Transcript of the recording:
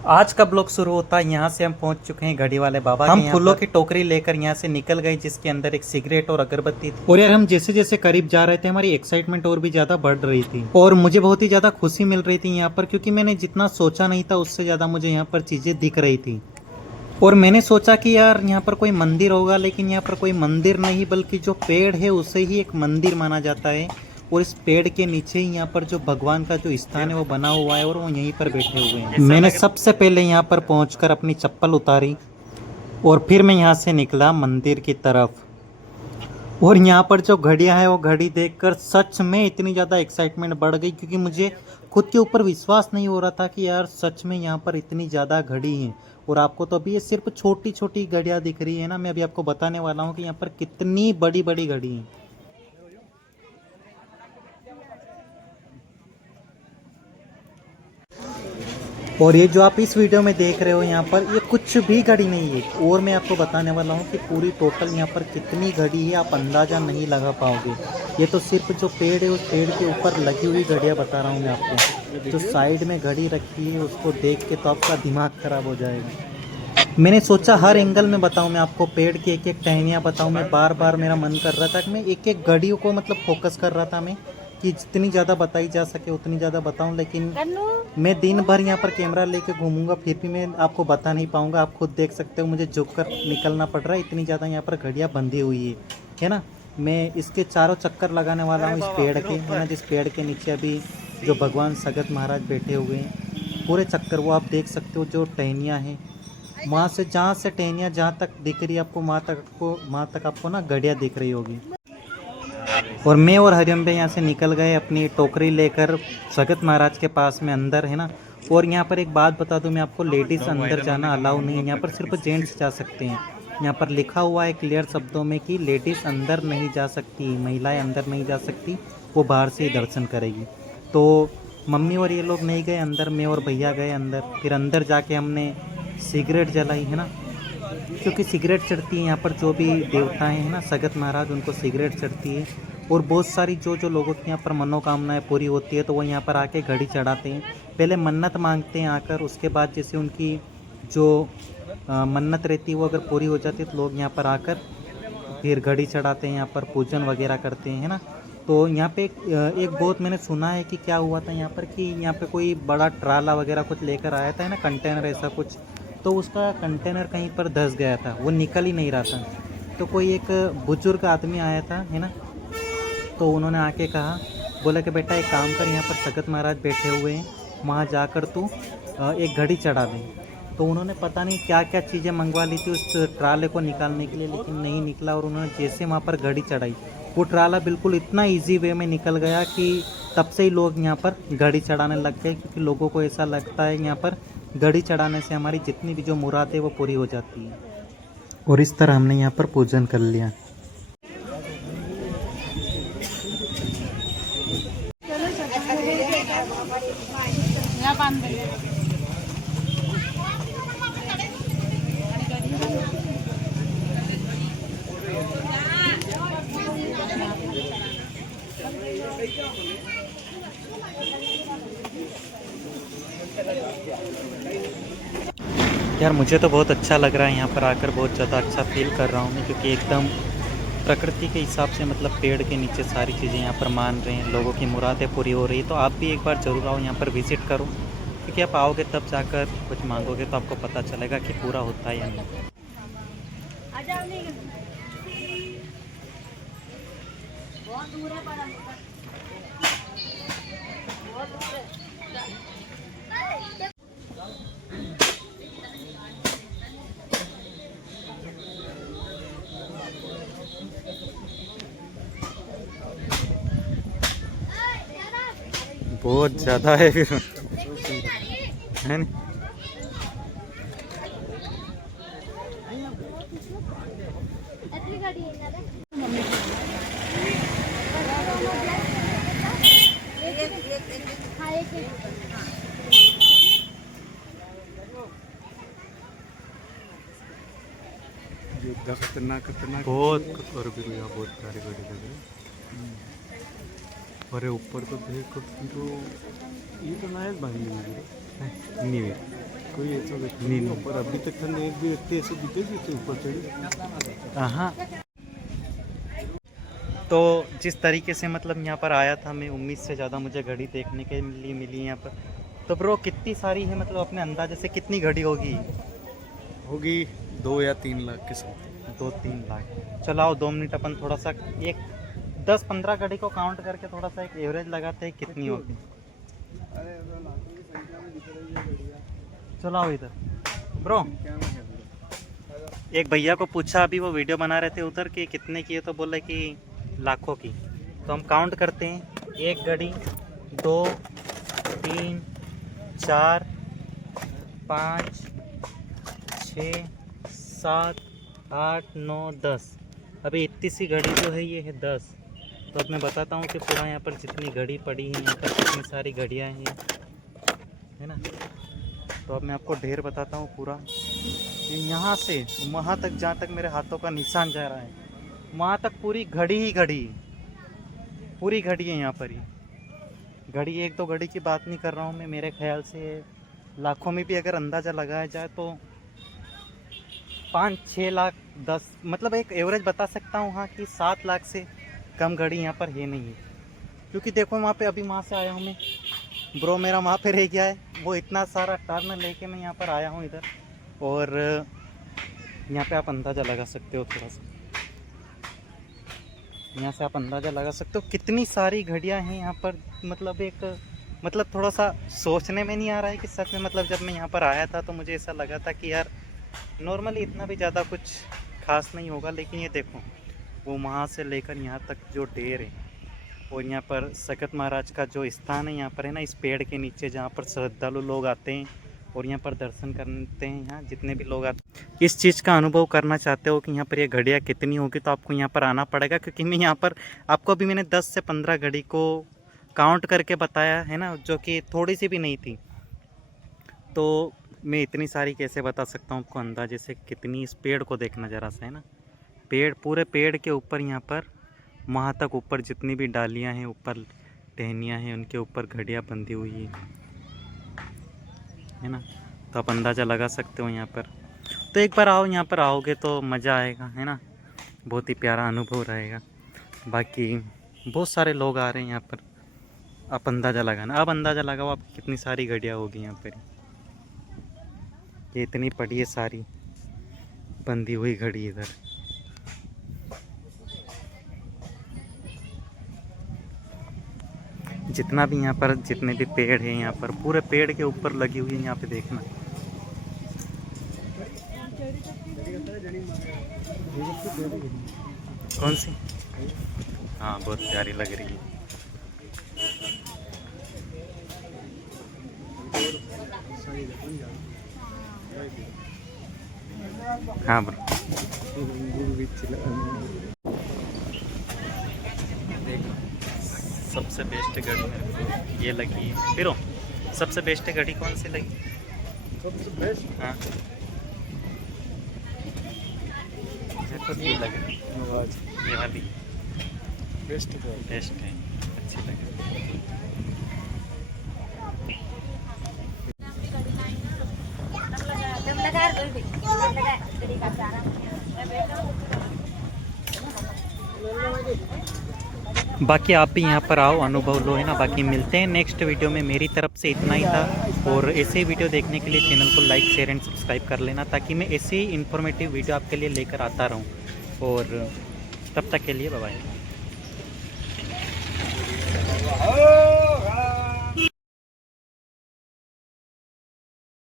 आज का ब्लॉग शुरू होता है यहाँ से। हम पहुँच चुके हैं घड़ी वाले बाबा के। हम फूलों की टोकरी लेकर यहाँ से निकल गए, जिसके अंदर एक सिगरेट और अगरबत्ती थी। और यार हम जैसे जैसे करीब जा रहे थे, हमारी एक्साइटमेंट और भी ज्यादा बढ़ रही थी और मुझे बहुत ही ज्यादा खुशी मिल रही थी यहाँ पर, क्योंकि मैंने जितना सोचा नहीं था उससे ज्यादा मुझे यहाँ पर चीजें दिख रही थी। और मैंने सोचा कि यार यहाँ पर कोई मंदिर होगा, लेकिन यहाँ पर कोई मंदिर नहीं, बल्कि जो पेड़ है उसे ही एक मंदिर माना जाता है। और इस पेड़ के नीचे ही यहाँ पर जो भगवान का जो स्थान है वो बना हुआ है और वो यहीं पर बैठे हुए हैं। मैंने सबसे पहले यहाँ पर पहुँचकर अपनी चप्पल उतारी और फिर मैं यहाँ से निकला मंदिर की तरफ। और यहाँ पर जो घड़ियाँ है वो घड़ी देखकर सच में इतनी ज़्यादा एक्साइटमेंट बढ़ गई, क्योंकि मुझे खुद के ऊपर विश्वास नहीं हो रहा था कि यार सच में यहाँ पर इतनी ज़्यादा घड़ी हैं। और आपको तो अभी ये सिर्फ छोटी छोटी घड़ियाँ दिख रही है ना, मैं अभी आपको बताने वाला हूँ कि यहाँ पर कितनी बड़ी बड़ी घड़ी हैं। और ये जो आप इस वीडियो में देख रहे हो यहाँ पर, ये कुछ भी घड़ी नहीं है। और मैं आपको बताने वाला हूँ कि पूरी टोटल यहाँ पर कितनी घड़ी है, आप अंदाज़ा नहीं लगा पाओगे। ये तो सिर्फ जो पेड़ है उस पेड़ के ऊपर लगी हुई घड़ियाँ बता रहा हूँ मैं आपको। जो साइड में घड़ी रखी है उसको देख के तो आपका दिमाग खराब हो जाएगा। मैंने सोचा हर एंगल में बताऊँ मैं आपको, पेड़ की एक एक टहनियाँ बताऊँ। मैं बार बार मेरा मन कर रहा था कि मैं एक एक घड़ियों को मतलब फोकस कर रहा था मैं, कि जितनी ज़्यादा बताई जा सके उतनी ज़्यादा बताऊं। लेकिन मैं दिन भर यहाँ पर कैमरा लेके घूमूंगा फिर भी मैं आपको बता नहीं पाऊंगा। आप खुद देख सकते हो मुझे झुक कर निकलना पड़ रहा है, इतनी ज़्यादा यहाँ पर घड़ियाँ बंधी हुई है ना। मैं इसके चारों चक्कर लगाने वाला हूँ इस पेड़ के, है ना, जिस पेड़ के नीचे अभी जो भगवान सगत महाराज बैठे हुए हैं। पूरे चक्कर वो आप देख सकते हो, जो टहनियाँ हैं वहाँ से, जहाँ से टहनियाँ जहाँ तक दिख रही है आपको, वहाँ तक आपको ना घड़ियाँ दिख रही होगी। और मैं और हरिओम भाई यहाँ से निकल गए अपनी टोकरी लेकर सगत महाराज के पास में अंदर, है ना। और यहाँ पर एक बात बता दूँ मैं आपको, लेडीज़ अंदर जाना अलाउ नहीं है, यहाँ पर सिर्फ जेंट्स जा सकते हैं। यहाँ पर लिखा हुआ है क्लियर शब्दों में कि लेडीज़ अंदर नहीं जा सकती, महिलाएं अंदर नहीं जा सकती, वो बाहर से ही दर्शन करेगी। तो मम्मी और ये लोग नहीं गए अंदर, मैं और भैया गए अंदर। फिर अंदर जाके हमने सिगरेट जलाई, है ना, क्योंकि सिगरेट चढ़ती है यहाँ पर, जो भी देवताएं हैं ना सगत महाराज, उनको सिगरेट चढ़ती है। और बहुत सारी जो जो लोगों की यहाँ पर मनोकामनाएं पूरी होती है तो वो यहाँ पर आके घड़ी चढ़ाते हैं। पहले मन्नत मांगते हैं आकर, उसके बाद जैसे उनकी जो मन्नत रहती है वो अगर पूरी हो जाती है तो लोग यहाँ पर आकर फिर घड़ी चढ़ाते हैं, यहाँ पर पूजन वगैरह करते हैं, है ना। तो यहाँ पे एक बहुत मैंने सुना है कि क्या हुआ था यहाँ पर, कि यहाँ पे कोई बड़ा ट्राला वगैरह कुछ लेकर आया था, है ना, कंटेनर ऐसा कुछ। तो उसका कंटेनर कहीं पर धंस गया था, वो निकल ही नहीं रहा था। तो कोई एक बुजुर्ग आदमी आया था, है ना, तो उन्होंने आके कहा, बोला कि बेटा एक काम कर, यहाँ पर सगत महाराज बैठे हुए हैं, वहाँ जाकर तू एक घड़ी चढ़ा दे। तो उन्होंने पता नहीं क्या क्या चीज़ें मंगवा ली थी उस ट्राले को निकालने के लिए, लेकिन नहीं निकला। और उन्होंने जैसे वहाँ पर घड़ी चढ़ाई, वो ट्राला बिल्कुल इतना इजी वे में निकल गया कि तब से ही लोग यहाँ पर घड़ी चढ़ाने लग गए, क्योंकि लोगों को ऐसा लगता है यहाँ पर घड़ी चढ़ाने से हमारी जितनी भी जो मुराद है वो पूरी हो जाती है। और इस तरह हमने यहाँ पर पूजन कर लिया। यार मुझे तो बहुत अच्छा लग रहा है यहाँ पर आकर, बहुत ज़्यादा अच्छा फील कर रहा हूँ मैं, क्योंकि एकदम प्रकृति के हिसाब से, मतलब पेड़ के नीचे सारी चीज़ें यहाँ पर मान रहे हैं, लोगों की मुरादें पूरी हो रही है। तो आप भी एक बार ज़रूर आओ यहाँ पर, विज़िट करो, क्योंकि आप आओगे तब जाकर कुछ मांगोगे तो आपको पता चलेगा कि पूरा होता है या नहीं। बहुत ज़्यादा है फिर, है ना। खतरनाक खतरनाक बहुत। और भी यहाँ बहुत सारे गाड़ी लग रहे। अरे ऊपर तो देखो, तो ये तो नायक भाई नहीं है कोई ऐसा व्यक्ति नहीं, नहीं, पर अभी तक हमने एक भी व्यक्ति ऐसे दिखे जिससे ऊपर चढ़े। हाँ। तो जिस तरीके से मतलब यहाँ पर आया था, मैं उम्मीद से ज़्यादा मुझे घड़ी देखने के लिए मिली यहाँ पर। तो ब्रो कितनी सारी है, मतलब अपने अंदाजे से कितनी घड़ी होगी? होगी 2 या 3 लाख के समथिंग। 2-3 लाख। चलाओ 2 मिनट अपन थोड़ा सा एक 10-15 घड़ी को काउंट करके थोड़ा सा एक एवरेज लगाते हैं कितनी होगी। चलाओ इधर ब्रो। एक भैया को पूछा, अभी वो वीडियो बना रहे थे उधर, कि कितने की है, तो बोले कि लाखों की। तो हम काउंट करते हैं, 1 घड़ी, 2, 3, 4, 5, 6, 7, 8, 9, 10। अभी इतनी सी घड़ी जो है ये है 10। तो अब मैं बताता हूँ कि पूरा यहाँ पर जितनी घड़ी पड़ी है, यहाँ पर कितनी सारी घड़ियाँ हैं, है ना। तो अब मैं आपको ढेर बताता हूँ पूरा। यहाँ से वहाँ तक, जहाँ तक मेरे हाथों का निशान जा रहा है, वहाँ तक पूरी घड़ी ही घड़ी, पूरी घड़ी है यहाँ पर ही घड़ी। 1-2 घड़ी की बात नहीं कर रहा हूँ मैं, मेरे ख्याल से लाखों में भी अगर अंदाज़ा लगाया जाए तो 5-6 लाख 10, मतलब एक एवरेज बता सकता हूँ हाँ, कि 7 लाख से कम घड़ी यहाँ पर है नहीं है। क्योंकि देखो वहाँ पे, अभी वहाँ से आया हूँ मैं ब्रो, मेरा वहाँ पे रह गया है, वो इतना सारा टर्न लेके मैं यहाँ पर आया हूँ इधर। और यहाँ पे आप अंदाज़ा लगा सकते हो थोड़ा सा, यहाँ से आप अंदाज़ा लगा सकते हो कितनी सारी घड़ियाँ हैं यहाँ पर। मतलब थोड़ा सा सोचने में नहीं आ रहा है कि सच में, मतलब जब मैं यहाँ पर आया था तो मुझे ऐसा लगा था कि यार नॉर्मली इतना भी ज़्यादा कुछ खास नहीं होगा। लेकिन ये देखो, वो वहाँ से लेकर यहाँ तक जो ढेर है, और यहाँ पर सखत महाराज का जो स्थान है यहाँ पर है ना, इस पेड़ के नीचे, जहाँ पर श्रद्धालु लोग आते हैं और यहाँ पर दर्शन करते हैं। यहाँ जितने भी लोग आते, इस चीज़ का अनुभव करना चाहते हो कि यहाँ पर ये घड़ियाँ कितनी होगी, तो आपको यहाँ पर आना पड़ेगा। क्योंकि मैं यहाँ पर आपको अभी मैंने 10 से 15 घड़ी को काउंट करके बताया है ना, जो कि थोड़ी सी भी नहीं थी। तो मैं इतनी सारी कैसे बता सकता हूँ आपको अंदाजे से कितनी। इस पेड़ को देखना ज़रा सा, है ना, पेड़, पूरे पेड़ के ऊपर यहाँ पर वहाँ तक ऊपर जितनी भी डालियाँ हैं, ऊपर टहनियाँ हैं, उनके ऊपर घड़ियाँ बंधी हुई है ना। तो आप अंदाज़ा लगा सकते हो यहाँ पर। तो एक बार आओ, यहाँ पर आओगे तो मज़ा आएगा, है ना, बहुत ही प्यारा अनुभव रहेगा। बाकी बहुत सारे लोग आ रहे हैं यहाँ पर, आप अंदाज़ा लगाना। अब अंदाज़ा लगाओ आप कितनी सारी घड़ियाँ होगी यहाँ पर। ये इतनी पड़ी है सारी बंधी हुई घड़ी इधर। जितना भी यहाँ पर, जितने भी पेड़ हैं यहाँ पर, पूरे पेड़ के ऊपर लगी हुई है। यहाँ पे देखना, कौन सी? हाँ, बहुत प्यारी लग रही है। हाँ ब्रो, सबसे बेस्ट घड़ी मेरे को ये लगी है। फिर सबसे बेस्ट घड़ी कौन सी लगी? सबसे बेस्ट, हाँ, मेरे को ये लगी, ये वाली बेस्ट बेस्ट है, अच्छी लगी। बाकी आप भी यहाँ पर आओ, अनुभव लो, है ना। बाकी मिलते हैं नेक्स्ट वीडियो में। मेरी तरफ से इतना ही था, और ऐसे ही वीडियो देखने के लिए चैनल को लाइक, शेयर एंड सब्सक्राइब कर लेना, ताकि मैं ऐसे ही इन्फॉर्मेटिव वीडियो आपके लिए लेकर आता रहूँ। और तब तक के लिए बाय बाय।